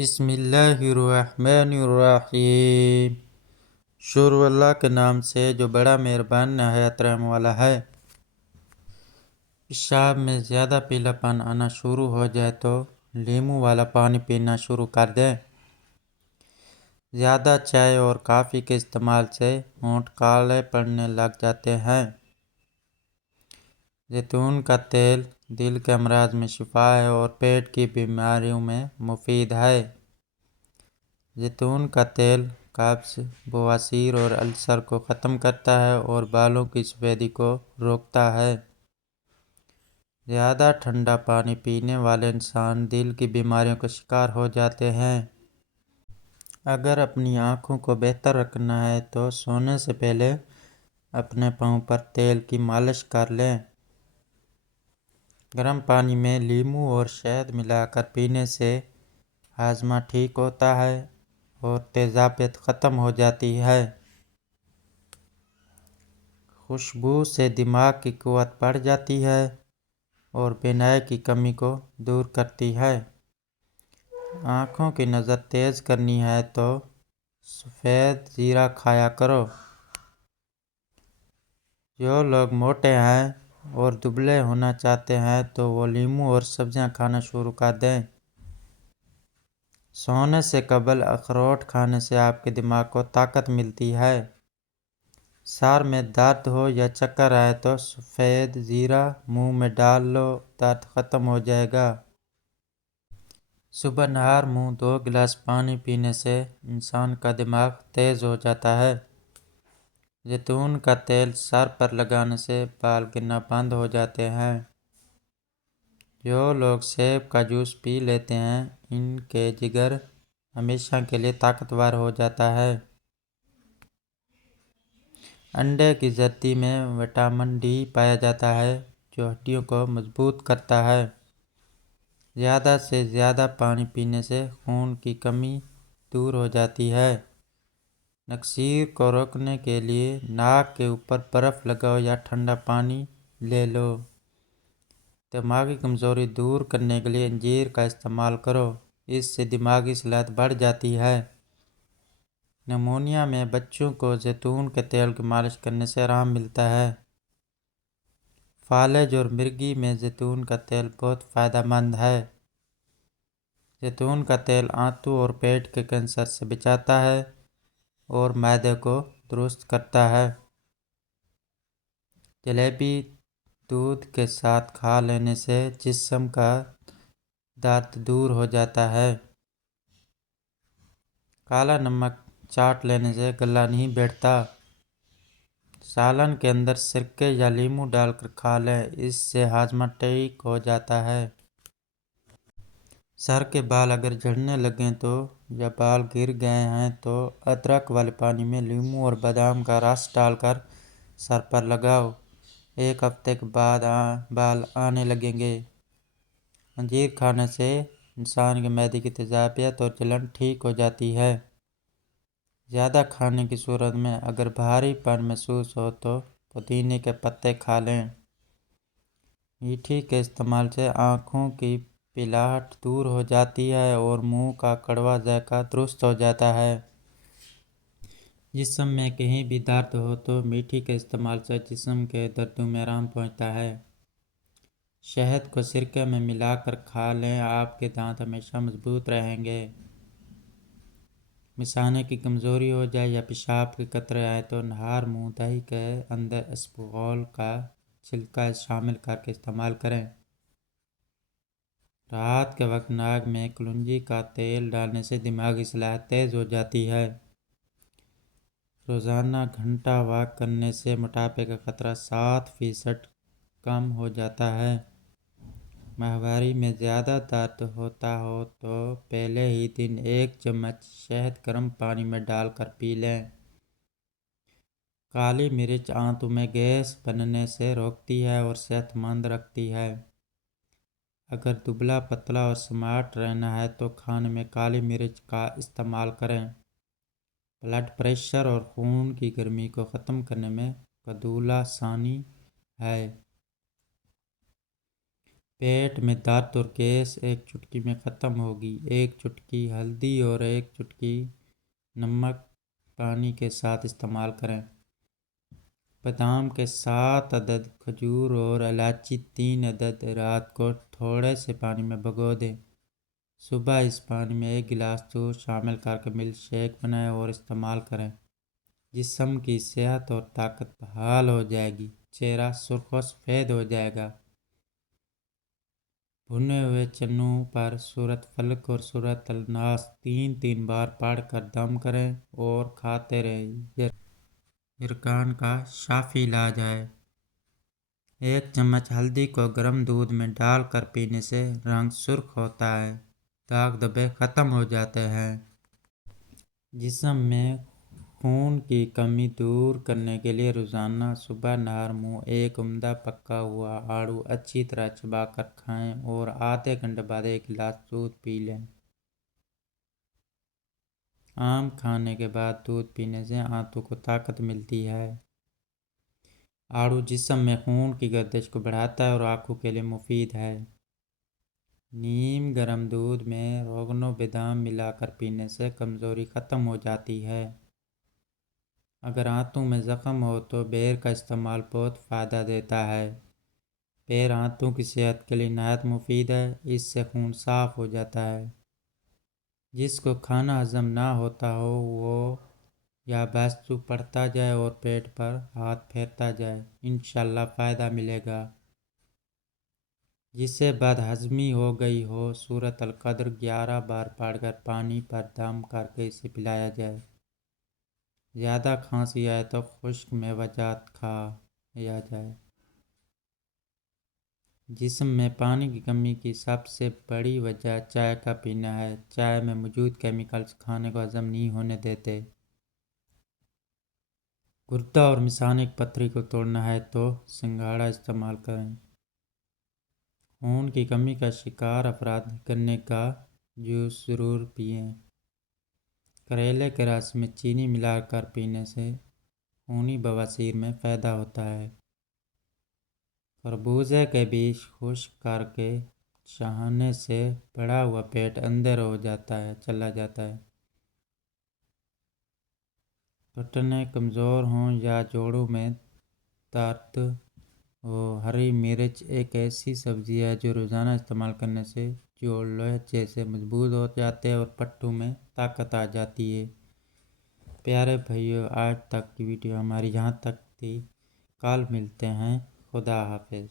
بسم اللہ الرحمن الرحیم۔ شروع اللہ کے نام سے جو بڑا مہربان نہایت رحم والا ہے۔ پیشاب میں زیادہ پیلا پن آنا شروع ہو جائے تو لیموں والا پانی پینا شروع کر دیں۔ زیادہ چائے اور کافی کے استعمال سے ہونٹ کالے پڑنے لگ جاتے ہیں۔ زیتون کا تیل دل کے امراض میں شفا ہے اور پیٹ کی بیماریوں میں مفید ہے۔ زیتون کا تیل قبض، بواسیر اور السر کو ختم کرتا ہے اور بالوں کی سفیدی کو روکتا ہے۔ زیادہ ٹھنڈا پانی پینے والے انسان دل کی بیماریوں کا شکار ہو جاتے ہیں۔ اگر اپنی آنکھوں کو بہتر رکھنا ہے تو سونے سے پہلے اپنے پاؤں پر تیل کی مالش کر لیں۔ گرم پانی میں لیموں اور شہد ملا کر پینے سے ہاضمہ ٹھیک ہوتا ہے اور تیزابیت ختم ہو جاتی ہے۔ خوشبو سے دماغ کی قوت بڑھ جاتی ہے اور بینائی کی کمی کو دور کرتی ہے۔ آنکھوں کی نظر تیز کرنی ہے تو سفید زیرہ کھایا کرو۔ جو لوگ موٹے ہیں اور دبلے ہونا چاہتے ہیں تو وہ لیموں اور سبزیاں کھانا شروع کر دیں۔ سونے سے قبل اخروٹ کھانے سے آپ کے دماغ کو طاقت ملتی ہے۔ سر میں درد ہو یا چکر آئے تو سفید زیرہ منہ میں ڈال لو، درد ختم ہو جائے گا۔ صبح نہار منہ 2 گلاس پانی پینے سے انسان کا دماغ تیز ہو جاتا ہے۔ زیتون کا تیل سر پر لگانے سے بال گرنا بند ہو جاتے ہیں۔ جو لوگ سیب کا جوس پی لیتے ہیں ان کے جگر ہمیشہ کے لیے طاقتور ہو جاتا ہے۔ انڈے کی زردی میں وٹامن ڈی پایا جاتا ہے جو ہڈیوں کو مضبوط کرتا ہے۔ زیادہ سے زیادہ پانی پینے سے خون کی کمی دور ہو جاتی ہے۔ نکسیر کو روکنے کے لیے ناک کے اوپر برف لگاؤ یا ٹھنڈا پانی لے لو۔ دماغی کمزوری دور کرنے کے لیے انجیر کا استعمال کرو، اس سے دماغی صلاحیت بڑھ جاتی ہے۔ نمونیا میں بچوں کو زیتون کے تیل کی مالش کرنے سے آرام ملتا ہے۔ فالج اور مرگی میں زیتون کا تیل بہت فائدہ مند ہے۔ زیتون کا تیل آنتوں اور پیٹ کے کینسر سے بچاتا ہے اور معدے کو درست کرتا ہے۔ جلیبی دودھ کے ساتھ کھا لینے سے جسم کا درد دور ہو جاتا ہے۔ کالا نمک چاٹ لینے سے گلا نہیں بیٹھتا۔ سالن کے اندر سرکے یا لیموں ڈال کر کھا لیں، اس سے ہاضمہ ٹھیک ہو جاتا ہے۔ سر کے بال اگر جھڑنے لگیں تو یا بال گر گئے ہیں تو ادرک والے پانی میں لیموں اور بادام کا رس ڈال کر سر پر لگاؤ، 1 ہفتے کے بعد بال آنے لگیں گے۔ انجیر کھانے سے انسان کے معدے کی تیزابیت اور جلن ٹھیک ہو جاتی ہے۔ زیادہ کھانے کی صورت میں اگر بھاری پن محسوس ہو تو پودینے کے پتے کھا لیں۔ میٹھی کے استعمال سے آنکھوں کی پیلاہٹ دور ہو جاتی ہے اور منہ کا کڑوا ذائقہ درست ہو جاتا ہے۔ جسم میں کہیں بھی درد ہو تو میٹھی کے استعمال سے جسم کے دردوں میں آرام پہنچتا ہے۔ شہد کو سرکے میں ملا کر کھا لیں، آپ کے دانت ہمیشہ مضبوط رہیں گے۔ مثانے کی کمزوری ہو جائے یا پیشاب کے قطرے آئے تو نہار منہ دہی کے اندر اسبغول کا چھلکا شامل کر کے استعمال کریں۔ رات کے وقت ناک میں کلونجی کا تیل ڈالنے سے دماغی صلاحیت تیز ہو جاتی ہے۔ روزانہ گھنٹہ واک کرنے سے موٹاپے کا خطرہ 7% کم ہو جاتا ہے۔ ماہواری میں زیادہ درد ہوتا ہو تو پہلے ہی دن 1 چمچ شہد گرم پانی میں ڈال کر پی لیں۔ کالی مرچ آنتوں میں گیس بننے سے روکتی ہے اور صحت مند رکھتی ہے۔ اگر دبلا پتلا اور سمارٹ رہنا ہے تو کھانے میں کالی مرچ کا استعمال کریں۔ بلڈ پریشر اور خون کی گرمی کو ختم کرنے میں قدولہ ثانی ہے۔ پیٹ میں درد اور گیس ایک چٹکی میں ختم ہوگی۔ ایک چٹکی ہلدی اور ایک چٹکی نمک پانی کے ساتھ استعمال کریں۔ بادام کے 7 عدد، کھجور اور الائچی 3 عدد رات کو تھوڑے سے پانی میں بھگو دیں۔ صبح اس پانی میں 1 گلاس دودھ شامل کر کے ملک شیک بنائیں اور استعمال کریں۔ جسم کی صحت اور طاقت بحال ہو جائے گی، چہرہ سرخ و سفید ہو جائے گا۔ بھنے ہوئے چنوں پر سورۃ فلق اور سورۃ الناس 3 بار پڑھ کر دم کریں اور کھاتے رہیں۔ یہ یرقان کا شافی علاج ہے۔ 1 چمچ ہلدی کو گرم دودھ میں ڈال کر پینے سے رنگ سرخ ہوتا ہے، داغ دھبے ختم ہو جاتے ہیں۔ جسم میں خون کی کمی دور کرنے کے لیے روزانہ صبح نہار منہ 1 عمدہ پکا ہوا آڑو اچھی طرح چبا کر کھائیں اور آدھے گھنٹے بعد 1 گلاس دودھ پی لیں۔ آم کھانے کے بعد دودھ پینے سے آنتوں کو طاقت ملتی ہے۔ آڑو جسم میں خون کی گردش کو بڑھاتا ہے اور آنکھوں کے لیے مفید ہے۔ نیم گرم دودھ میں روغن و بادام ملا کر پینے سے کمزوری ختم ہو جاتی ہے۔ اگر آنتوں میں زخم ہو تو بیر کا استعمال بہت فائدہ دیتا ہے۔ بیر آنتوں کی صحت کے لیے نہایت مفید ہے، اس سے خون صاف ہو جاتا ہے۔ جس کو کھانا ہضم نہ ہوتا ہو وہ یا وستو پڑھتا جائے اور پیٹ پر ہاتھ پھیرتا جائے، انشاءاللہ فائدہ ملے گا۔ جسے بد ہضمی ہو گئی ہو، سورۃ القدر 11 بار پڑھ کر پانی پر دم کر کے اسے پلایا جائے۔ زیادہ کھانسی آئے تو خشک میوہ جات کھایا جائے۔ جسم میں پانی کی کمی کی سب سے بڑی وجہ چائے کا پینا ہے۔ چائے میں موجود کیمیکلز کھانے کو ہضم نہیں ہونے دیتے۔ گردہ اور مثانہ کی پتھری کو توڑنا ہے تو سنگھاڑا استعمال کریں۔ خون کی کمی کا شکار افراد گنے کا جوس ضرور پئیں۔ کریلے کے رس میں چینی ملا کر پینے سے خونی بواسیر میں فائدہ ہوتا ہے۔ خربوزے کے بیج خشک کر کے چاہنے سے بڑھا ہوا پیٹ اندر ہو جاتا ہے، چلا جاتا ہے۔ گھٹنے کمزور ہوں یا جوڑوں میں درد ہو، ہری مرچ ایک ایسی سبزی ہے جو روزانہ استعمال کرنے سے جوڑ لوہے جیسے مضبوط ہو جاتے ہیں اور پٹھوں میں طاقت آ جاتی ہے۔ پیارے بھائیو، آج تک کی ویڈیو ہماری یہاں تک تھی۔ کل ملتے ہیں۔ خدا حافظ۔